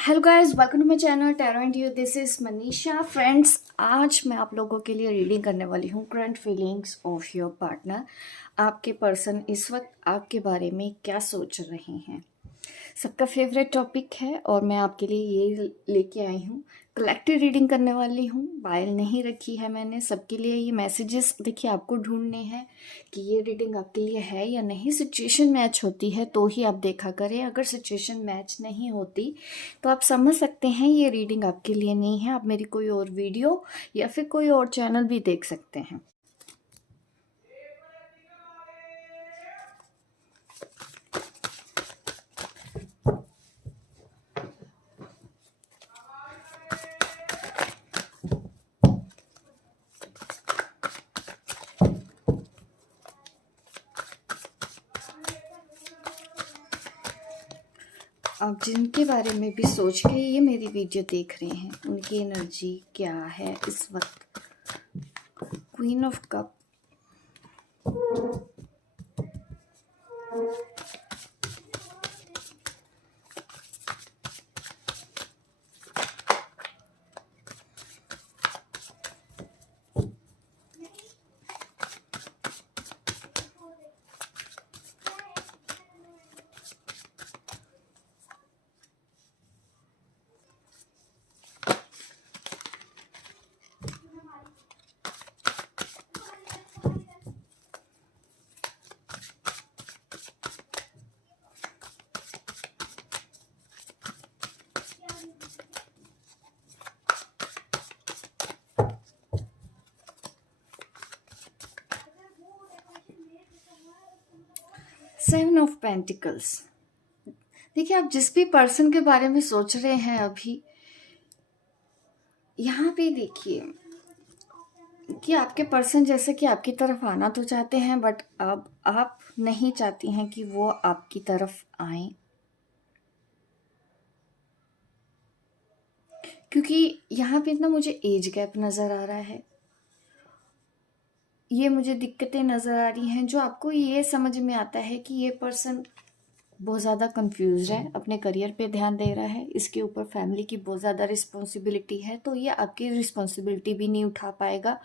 Hello guys, welcome to my channel tarot and you. This is Manisha. Friends, आज मैं आप लोगों के लिए रीडिंग करने वाली हूँ current feelings of your partner. आपके पर्सन इस वक्त आपके बारे में क्या सोच रहे हैं, सबका फेवरेट टॉपिक है और मैं आपके लिए ये लेके आई हूँ। कलेक्टिव रीडिंग करने वाली हूँ, बाइल नहीं रखी है मैंने। सबके लिए ये मैसेजेस देखिए आपको ढूंढने हैं कि ये रीडिंग आपके लिए है या नहीं। सिचुएशन मैच होती है तो ही आप देखा करें, अगर सिचुएशन मैच नहीं होती तो आप समझ सकते हैं ये रीडिंग आपके लिए नहीं है। आप मेरी कोई और वीडियो या फिर कोई और चैनल भी देख सकते हैं। आप जिनके बारे में भी सोच के ये मेरी वीडियो देख रहे हैं, उनकी एनर्जी क्या है इस वक्त। Queen of cup, 7 of pentacles. देखिए, आप जिस भी पर्सन के बारे में सोच रहे हैं अभी, यहाँ पे देखिए कि आपके पर्सन जैसे कि आपकी तरफ आना तो चाहते हैं, बट अब आप नहीं चाहती हैं कि वो आपकी तरफ आए, क्योंकि यहाँ पे इतना मुझे एज गैप नज़र आ रहा है। ये मुझे दिक्कतें नज़र आ रही हैं, जो आपको ये समझ में आता है कि ये पर्सन बहुत ज़्यादा कंफ्यूज है, अपने करियर पे ध्यान दे रहा है, इसके ऊपर फैमिली की बहुत ज़्यादा रिस्पॉन्सिबिलिटी है, तो ये आपकी रिस्पॉन्सिबिलिटी भी नहीं उठा पाएगा।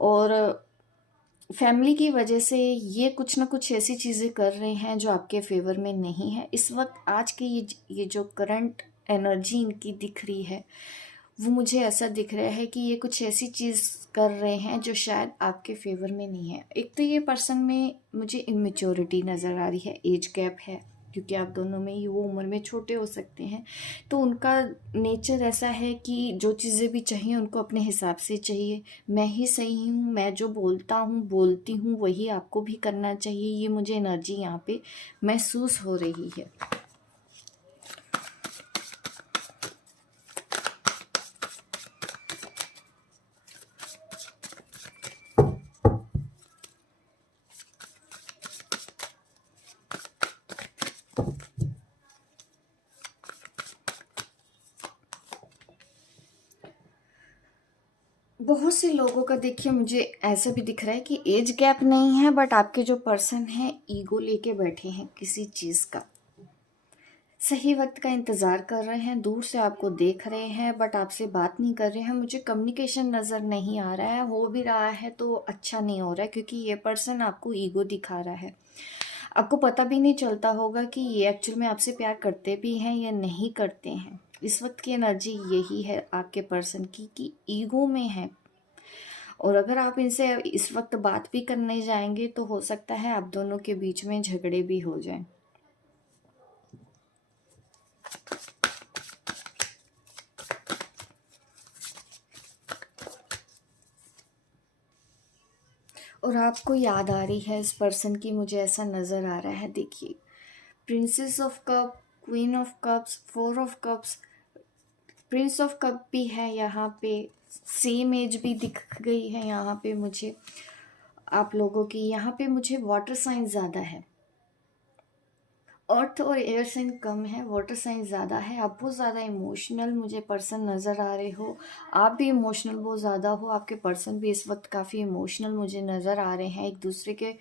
और फैमिली की वजह से ये कुछ ना कुछ ऐसी चीज़ें कर रहे हैं जो आपके फेवर में नहीं है इस वक्त। आज की ये जो करंट एनर्जी इनकी दिख रही है, वो मुझे ऐसा दिख रहा है कि ये कुछ ऐसी चीज़ कर रहे हैं जो शायद आपके फेवर में नहीं है। एक तो ये पर्सन में मुझे इमेच्योरिटी नज़र आ रही है, एज गैप है, क्योंकि आप दोनों में ही वो उम्र में छोटे हो सकते हैं, तो उनका नेचर ऐसा है कि जो चीज़ें भी चाहिए उनको अपने हिसाब से चाहिए। मैं ही सही हूँ, मैं जो बोलता हूँ बोलती हूँ वही आपको भी करना चाहिए, ये मुझे एनर्जी यहाँ पे महसूस हो रही है। बहुत से लोगों का देखिए मुझे ऐसा भी दिख रहा है कि एज गैप नहीं है, बट आपके जो पर्सन है ईगो लेके बैठे हैं किसी चीज़ का। सही वक्त का इंतज़ार कर रहे हैं, दूर से आपको देख रहे हैं बट आपसे बात नहीं कर रहे हैं। मुझे कम्युनिकेशन नज़र नहीं आ रहा है, हो भी रहा है तो अच्छा नहीं हो रहा है, क्योंकि ये पर्सन आपको ईगो दिखा रहा है। आपको पता भी नहीं चलता होगा कि ये एक्चुअल में आपसे प्यार करते भी हैं या नहीं करते हैं। इस वक्त की एनर्जी यही है आपके पर्सन की कि ईगो में है, और अगर आप इनसे इस वक्त बात भी करने जाएंगे तो हो सकता है आप दोनों के बीच में झगड़े भी हो जाएं। और आपको याद आ रही है इस पर्सन की, मुझे ऐसा नज़र आ रहा है। देखिए, princess of cup, queen of cups, 4 of cups, Prince of cup भी है यहाँ पे, सेम एज भी दिख गई है यहाँ पे मुझे आप लोगों की। यहाँ पे मुझे वाटर साइन ज़्यादा है, अर्थ और एयर साइन कम है, वाटर साइन ज़्यादा है। आप बहुत ज़्यादा इमोशनल मुझे पर्सन नज़र आ रहे हो, आप भी इमोशनल बहुत ज़्यादा हो, आपके पर्सन भी इस वक्त काफ़ी इमोशनल मुझे नज़र आ रहे हैं। एक दूसरे के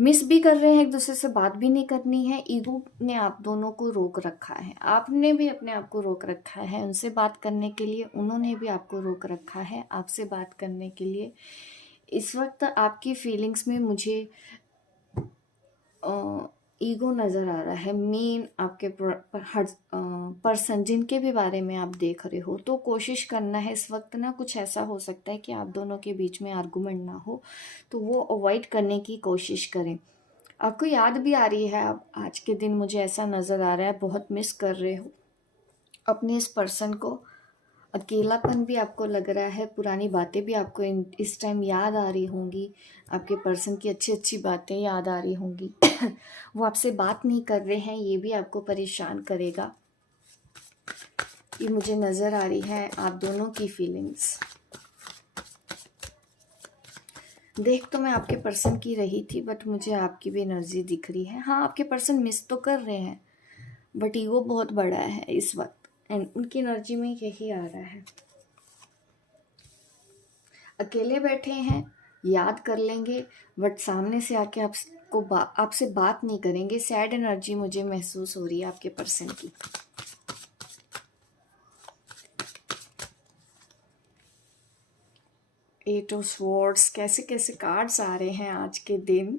मिस भी कर रहे हैं, एक दूसरे से बात भी नहीं करनी है। ईगो ने आप दोनों को रोक रखा है, आपने भी अपने आप को रोक रखा है उनसे बात करने के लिए, उन्होंने भी आपको रोक रखा है आपसे बात करने के लिए। इस वक्त आपकी फीलिंग्स में मुझे ईगो नज़र आ रहा है। मेन आपके पर्सन जिनके भी बारे में आप देख रहे हो, तो कोशिश करना है इस वक्त ना, कुछ ऐसा हो सकता है कि आप दोनों के बीच में आर्गुमेंट ना हो, तो वो अवॉइड करने की कोशिश करें। आपको याद भी आ रही है, आप आज के दिन मुझे ऐसा नज़र आ रहा है बहुत मिस कर रहे हो अपने इस पर्सन को। अकेलापन भी आपको लग रहा है, पुरानी बातें भी आपको इस टाइम याद आ रही होंगी, आपके पर्सन की अच्छी अच्छी बातें याद आ रही होंगी। वो आपसे बात नहीं कर रहे हैं, ये भी आपको परेशान करेगा। ये मुझे नज़र आ रही है आप दोनों की फीलिंग्स। देख तो मैं आपके पर्सन की रही थी, बट मुझे आपकी भी एनर्जी दिख रही है। हाँ, आपके पर्सन मिस तो कर रहे हैं, बट ईगो बहुत बड़ा है इस वक्त, एंड उनकी एनर्जी में यही आ रहा है। अकेले बैठे हैं, याद कर लेंगे, बट सामने से आके आपसे बात नहीं करेंगे। सैड एनर्जी मुझे महसूस हो रही है आपके पर्सन की। एट ऑफ स्वॉर्ड्स, कैसे कैसे कार्ड्स आ रहे हैं आज के दिन।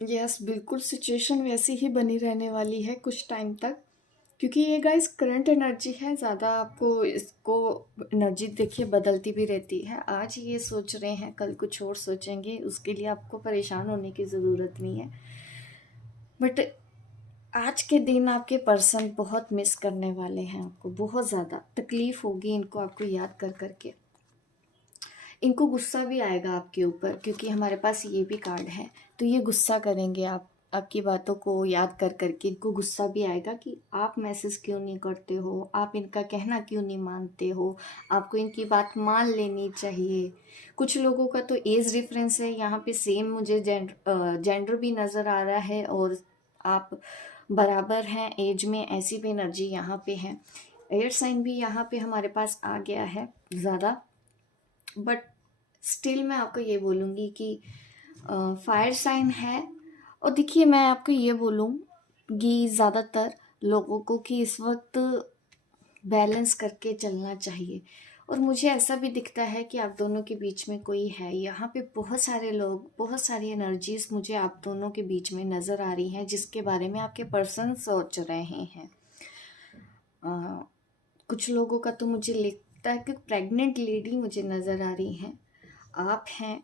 यस, बिल्कुल सिचुएशन वैसी ही बनी रहने वाली है कुछ टाइम तक, क्योंकि ये गाइस करंट एनर्जी है। ज़्यादा आपको इसको एनर्जी देखिए बदलती भी रहती है। आज ये सोच रहे हैं, कल कुछ और सोचेंगे, उसके लिए आपको परेशान होने की ज़रूरत नहीं है। बट आज के दिन आपके पर्सन बहुत मिस करने वाले हैं आपको, बहुत ज़्यादा तकलीफ़ होगी इनको आपको याद कर करके। इनको गुस्सा भी आएगा आपके ऊपर, क्योंकि हमारे पास ये भी कार्ड है, तो ये गुस्सा करेंगे आपकी बातों को याद कर करके। इनको गुस्सा भी आएगा कि आप मैसेज क्यों नहीं करते हो, आप इनका कहना क्यों नहीं मानते हो, आपको इनकी बात मान लेनी चाहिए। कुछ लोगों का तो एज डिफरेंस है यहाँ पे, सेम मुझे जेंडर भी नज़र आ रहा है, और आप बराबर हैं एज में, ऐसी भी एनर्जी यहाँ पे है। एयर साइन भी यहाँ पे हमारे पास आ गया है ज़्यादा, बट स्टिल मैं आपको ये बोलूँगी कि फायर साइन है। और देखिए, मैं आपको ये बोलूँगी ज़्यादातर लोगों को कि इस वक्त बैलेंस करके चलना चाहिए। और मुझे ऐसा भी दिखता है कि आप दोनों के बीच में कोई है। यहाँ पे बहुत सारे लोग, बहुत सारी एनर्जीज मुझे आप दोनों के बीच में नज़र आ रही हैं, जिसके बारे में आपके पर्सन सोच रहे हैं। कुछ लोगों का तो मुझे लगता है कि प्रेग्नेंट लेडी मुझे नज़र आ रही हैं, आप हैं,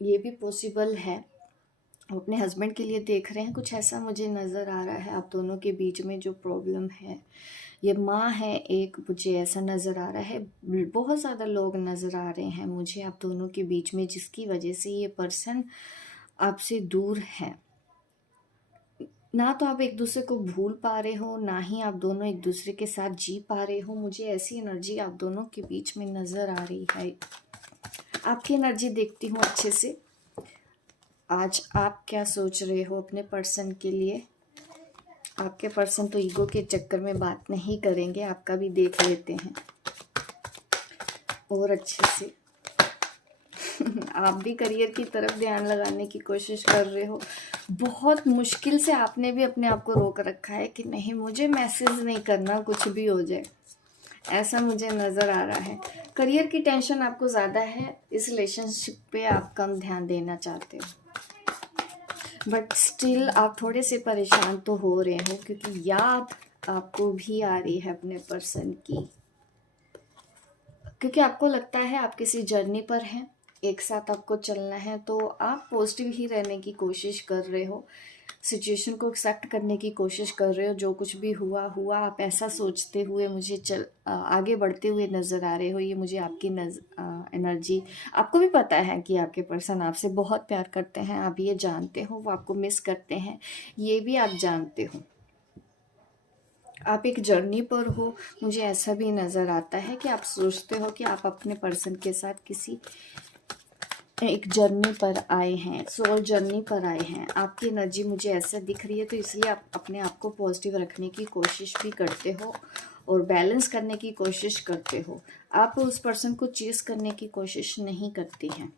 ये भी पॉसिबल है। अपने हस्बैंड के लिए देख रहे हैं, कुछ ऐसा मुझे नज़र आ रहा है। आप दोनों के बीच में जो प्रॉब्लम है, ये माँ है एक, मुझे ऐसा नज़र आ रहा है। बहुत ज़्यादा लोग नज़र आ रहे हैं मुझे आप दोनों के बीच में, जिसकी वजह से ये पर्सन आपसे दूर है। ना तो आप एक दूसरे को भूल पा रहे हो, ना ही आप दोनों एक दूसरे के साथ जी पा रहे हो। मुझे ऐसी एनर्जी आप दोनों के बीच में नज़र आ रही है। आपकी एनर्जी देखती हूँ अच्छे से। आज आप क्या सोच रहे हो अपने पर्सन के लिए? आपके पर्सन तो ईगो के चक्कर में बात नहीं करेंगे, आपका भी देख लेते हैं और अच्छे से। आप भी करियर की तरफ ध्यान लगाने की कोशिश कर रहे हो। बहुत मुश्किल से आपने भी अपने आप को रोक रखा है कि नहीं, मुझे मैसेज नहीं करना, कुछ भी हो जाए, ऐसा मुझे नज़र आ रहा है। करियर की टेंशन आपको ज़्यादा है, इस रिलेशनशिप पे आप कम ध्यान देना चाहते हो, बट स्टिल आप थोड़े से परेशान तो हो रहे हो, क्योंकि याद आपको भी आ रही है अपने पर्सन की, क्योंकि आपको लगता है आप किसी जर्नी पर हैं, एक साथ आपको चलना है। तो आप पॉजिटिव ही रहने की कोशिश कर रहे हो, सिचुएशन को एक्सेप्ट करने की कोशिश कर रहे हो। जो कुछ भी हुआ हुआ, आप ऐसा सोचते हुए मुझे आगे बढ़ते हुए नज़र आ रहे हो। ये मुझे आपकी एनर्जी, आपको भी पता है कि आपके पर्सन आपसे बहुत प्यार करते हैं, आप ये जानते हो। वो आपको मिस करते हैं, ये भी आप जानते हो। आप एक जर्नी पर हो, मुझे ऐसा भी नज़र आता है कि आप सोचते हो कि आप अपने पर्सन के साथ किसी एक जर्नी पर आए हैं, सोल जर्नी पर आए हैं। आपकी एनर्जी मुझे ऐसा दिख रही है, तो इसलिए आप अपने आप को पॉजिटिव रखने की कोशिश भी करते हो और बैलेंस करने की कोशिश करते हो। आप उस पर्सन को चेस करने की कोशिश नहीं करते हैं।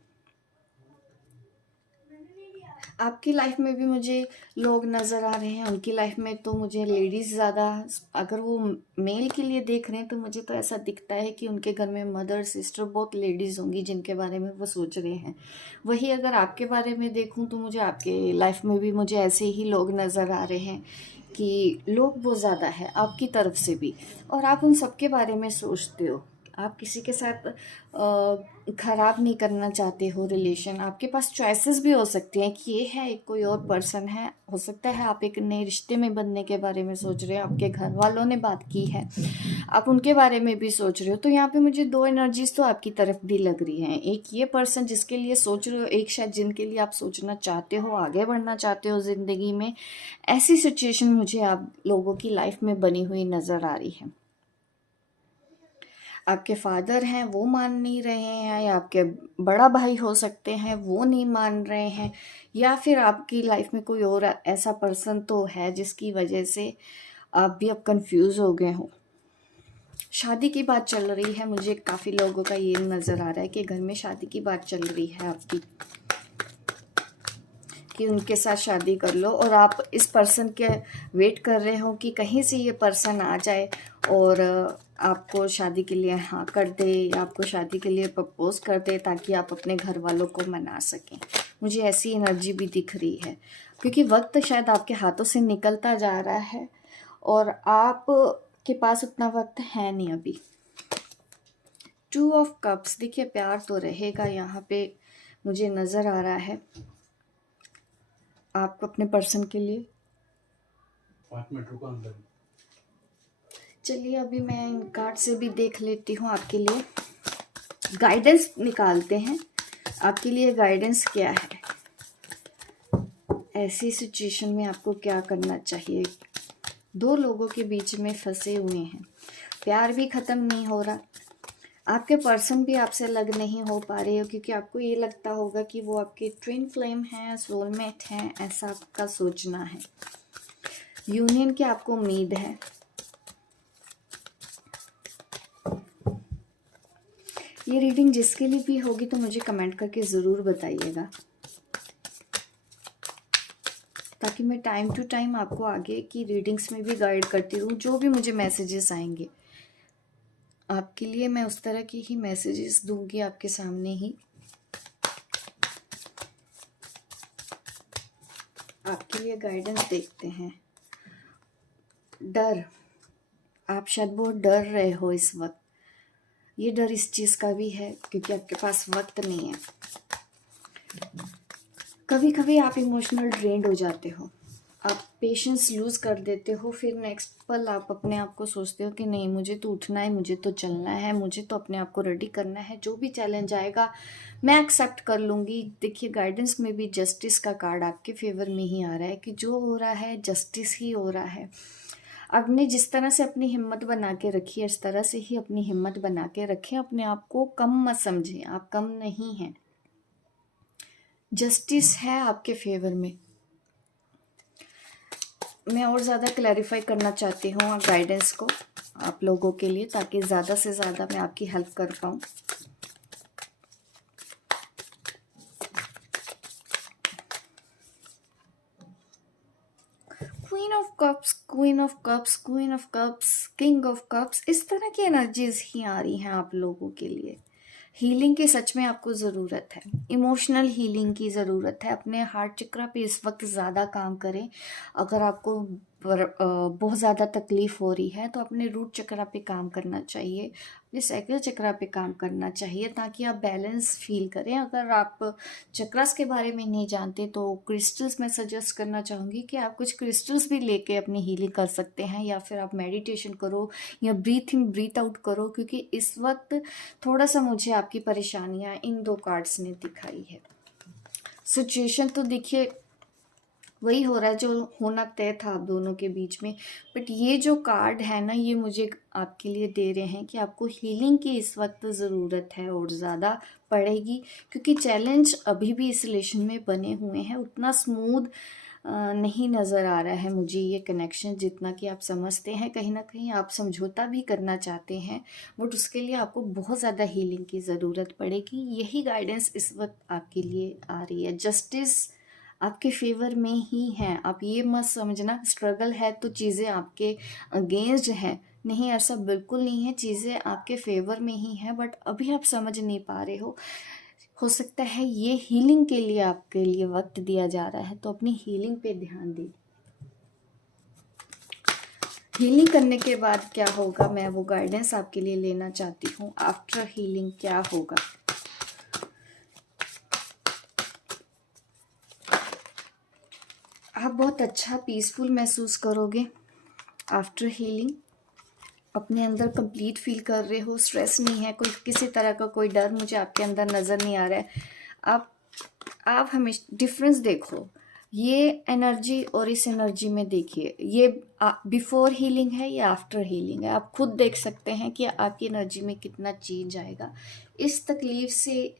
आपकी लाइफ में भी मुझे लोग नज़र आ रहे हैं, उनकी लाइफ में तो मुझे लेडीज़ ज़्यादा, अगर वो मेल के लिए देख रहे हैं तो मुझे तो ऐसा दिखता है कि उनके घर में मदर सिस्टर बहुत लेडीज़ होंगी जिनके बारे में वो सोच रहे हैं। वही अगर आपके बारे में देखूं तो मुझे आपके लाइफ में भी मुझे ऐसे ही लोग नज़र आ रहे हैं कि लोग बहुत ज़्यादा है आपकी तरफ से भी, और आप उन सब के बारे में सोचते हो। आप किसी के साथ ख़राब नहीं करना चाहते हो रिलेशन। आपके पास चॉइसेस भी हो सकती हैं कि ये है, एक कोई और पर्सन है, हो सकता है आप एक नए रिश्ते में बनने के बारे में सोच रहे हो, आपके घर वालों ने बात की है, आप उनके बारे में भी सोच रहे हो। तो यहाँ पे मुझे दो एनर्जीज तो आपकी तरफ भी लग रही हैं, एक ये पर्सन जिसके लिए सोच रहे हो, एक शायद जिनके लिए आप सोचना चाहते हो, आगे बढ़ना चाहते हो ज़िंदगी में। ऐसी सिचुएशन मुझे आप लोगों की लाइफ में बनी हुई नज़र आ रही है। आपके फादर हैं वो मान नहीं रहे हैं, या आपके बड़ा भाई हो सकते हैं वो नहीं मान रहे हैं, या फिर आपकी लाइफ में कोई और ऐसा पर्सन तो है जिसकी वजह से आप भी अब कंफ्यूज हो गए हो। शादी की बात चल रही है, मुझे काफ़ी लोगों का ये नज़र आ रहा है कि घर में शादी की बात चल रही है आपकी, कि उनके साथ शादी कर लो, और आप इस पर्सन के वेट कर रहे हो कि कहीं से ये पर्सन आ जाए और आपको शादी के लिए हाँ कर दे, या आपको शादी के लिए प्रपोज कर दे ताकि आप अपने घर वालों को मना सकें। मुझे ऐसी एनर्जी भी दिख रही है, क्योंकि वक्त शायद आपके हाथों से निकलता जा रहा है और आप के पास उतना वक्त है नहीं अभी। 2 ऑफ कप्स, देखिए प्यार तो रहेगा यहाँ पे, मुझे नज़र आ रहा है आपको अपने पर्सन के लिए। 5 मिनट रुको अंदर। चलिए अभी मैं इन कार्ड से भी देख लेती हूँ आपके लिए, गाइडेंस निकालते हैं आपके लिए। गाइडेंस क्या है ऐसी सिचुएशन में, आपको क्या करना चाहिए? दो लोगों के बीच में फंसे हुए हैं, प्यार भी ख़त्म नहीं हो रहा, आपके पर्सन भी आपसे लग नहीं हो पा रहे हो, क्योंकि आपको ये लगता होगा कि वो आपके ट्विन फ्लेम हैं, सोलमेट हैं, ऐसा आपका सोचना है। यूनियन की आपको उम्मीद है। ये रीडिंग जिसके लिए भी होगी तो मुझे कमेंट करके ज़रूर बताइएगा, ताकि मैं टाइम टू टाइम आपको आगे की रीडिंग्स में भी गाइड करती रहूँ। जो भी मुझे मैसेजेस आएंगे आपके लिए, मैं उस तरह की ही मैसेजेस दूंगी आपके सामने ही। आपके लिए गाइडेंस देखते हैं। डर, आप शायद बहुत डर रहे हो इस वक्त। ये डर इस चीज़ का भी है क्योंकि आपके पास वक्त नहीं है। कभी कभी आप इमोशनल ड्रेन्ड हो जाते हो, आप पेशेंस लूज़ कर देते हो, फिर नेक्स्ट पल आप अपने आप को सोचते हो कि नहीं, मुझे तो उठना है, मुझे तो चलना है, मुझे तो अपने आप को रेडी करना है, जो भी चैलेंज आएगा मैं एक्सेप्ट कर लूँगी। देखिए गाइडेंस में भी जस्टिस का कार्ड आपके फेवर में ही आ रहा है कि जो हो रहा है जस्टिस ही हो रहा है। आपने जिस तरह से अपनी हिम्मत बना के रखी है, इस तरह से ही अपनी हिम्मत बना के रखें। अपने आप को कम मत समझें, आप कम नहीं हैं। जस्टिस है आपके फेवर में। मैं और ज़्यादा क्लैरिफाई करना चाहती हूँ गाइडेंस को आप लोगों के लिए, ताकि ज़्यादा से ज़्यादा मैं आपकी हेल्प कर पाऊँ। Queen of cups, queen of cups, queen of cups, king of cups, इस तरह की एनर्जीज ही आ रही हैं आप लोगों के लिए। हीलिंग की सच में आपको ज़रूरत है, इमोशनल हीलिंग की ज़रूरत है। अपने हार्ट चक्रा पे इस वक्त ज़्यादा काम करें। अगर आपको बहुत ज़्यादा तकलीफ़ हो रही है तो अपने रूट चक्रा पे काम करना चाहिए, अपने सैक्रल चक्रा पे काम करना चाहिए, ताकि आप बैलेंस फील करें। अगर आप चक्रास के बारे में नहीं जानते तो क्रिस्टल्स मैं सजेस्ट करना चाहूँगी कि आप कुछ क्रिस्टल्स भी लेके अपनी हीलिंग कर सकते हैं, या फिर आप मेडिटेशन करो या ब्रीथ इन ब्रीथ आउट करो, क्योंकि इस वक्त थोड़ा सा मुझे आपकी परेशानियां इन दो कार्ड्स ने दिखाई है। सिचुएशन तो देखिए वही हो रहा है जो होना तय था आप दोनों के बीच में, बट ये जो कार्ड है ना, ये मुझे आपके लिए दे रहे हैं कि आपको हीलिंग की इस वक्त ज़रूरत है और ज़्यादा पड़ेगी, क्योंकि चैलेंज अभी भी इस रिलेशन में बने हुए हैं। उतना स्मूथ नहीं नज़र आ रहा है मुझे ये कनेक्शन, जितना कि आप समझते हैं। कहीं ना कहीं आप समझौता भी करना चाहते हैं, बट उसके लिए आपको बहुत ज़्यादा हीलिंग की ज़रूरत पड़ेगी। यही गाइडेंस इस वक्त आपके लिए आ रही है। जस्टिस आपके फेवर में ही हैं। आप ये मत समझना स्ट्रगल है तो चीज़ें आपके अगेंस्ट है, नहीं, ऐसा बिल्कुल नहीं है। चीज़ें आपके फेवर में ही हैं, बट अभी आप समझ नहीं पा रहे हो सकता है ये हीलिंग के लिए आपके लिए वक्त दिया जा रहा है, तो अपनी हीलिंग पे ध्यान दें। हीलिंग करने के बाद क्या होगा, मैं वो गाइडेंस आपके लिए लेना चाहती हूँ। आफ्टर हीलिंग क्या होगा, आप बहुत अच्छा पीसफुल महसूस करोगे आफ्टर हीलिंग। अपने अंदर कंप्लीट फील कर रहे हो, स्ट्रेस नहीं है, कोई किसी तरह का कोई डर मुझे आपके अंदर नज़र नहीं आ रहा है। आप हमेशा डिफरेंस देखो, ये एनर्जी और इस एनर्जी में देखिए, ये बिफोर हीलिंग है या आफ्टर हीलिंग है। आप खुद देख सकते हैं कि आपकी एनर्जी में कितना चेंज आएगा। इस तकलीफ से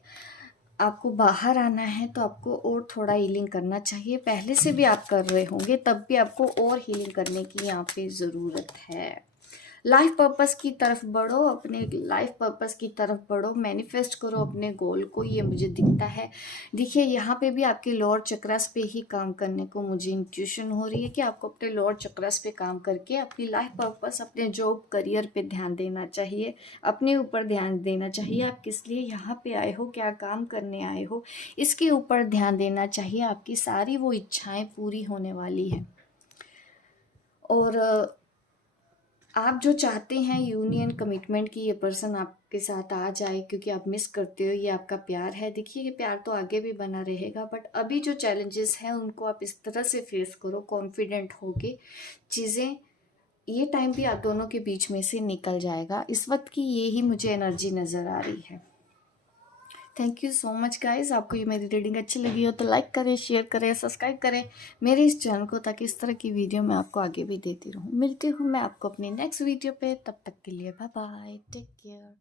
आपको बाहर आना है तो आपको और थोड़ा हीलिंग करना चाहिए। पहले से भी आप कर रहे होंगे, तब भी आपको और हीलिंग करने की यहाँ पे ज़रूरत है। लाइफ पर्पस की तरफ बढ़ो, अपने लाइफ पर्पस की तरफ बढ़ो, मैनिफेस्ट करो अपने गोल को, ये मुझे दिखता है। देखिए यहाँ पे भी आपके लोअर चक्रास पे ही काम करने को मुझे इंट्यूशन हो रही है कि आपको अपने लोअर चक्रास पे काम करके अपनी लाइफ पर्पस, अपने जॉब करियर पे ध्यान देना चाहिए, अपने ऊपर ध्यान देना चाहिए। आप किस लिए यहाँ पे आए हो, क्या काम करने आए हो, इसके ऊपर ध्यान देना चाहिए। आपकी सारी वो इच्छाएं पूरी होने वाली है। और आप जो चाहते हैं यूनियन कमिटमेंट की, ये पर्सन आपके साथ आ जाए क्योंकि आप मिस करते हो, ये आपका प्यार है। देखिए ये प्यार तो आगे भी बना रहेगा, बट अभी जो चैलेंजेस हैं उनको आप इस तरह से फेस करो, कॉन्फिडेंट होके चीज़ें, ये टाइम भी आप दोनों के बीच में से निकल जाएगा। इस वक्त की ये ही मुझे एनर्जी नज़र आ रही है। Thank you so much guys. आपको ये मेरी रीडिंग अच्छी लगी हो तो लाइक करें, शेयर करें, सब्सक्राइब करें मेरे इस चैनल को, ताकि इस तरह की वीडियो मैं आपको आगे भी देती रहूँ। मिलती हूँ मैं आपको अपनी नेक्स्ट वीडियो पे, तब तक के लिए बाय बाय, टेक केयर।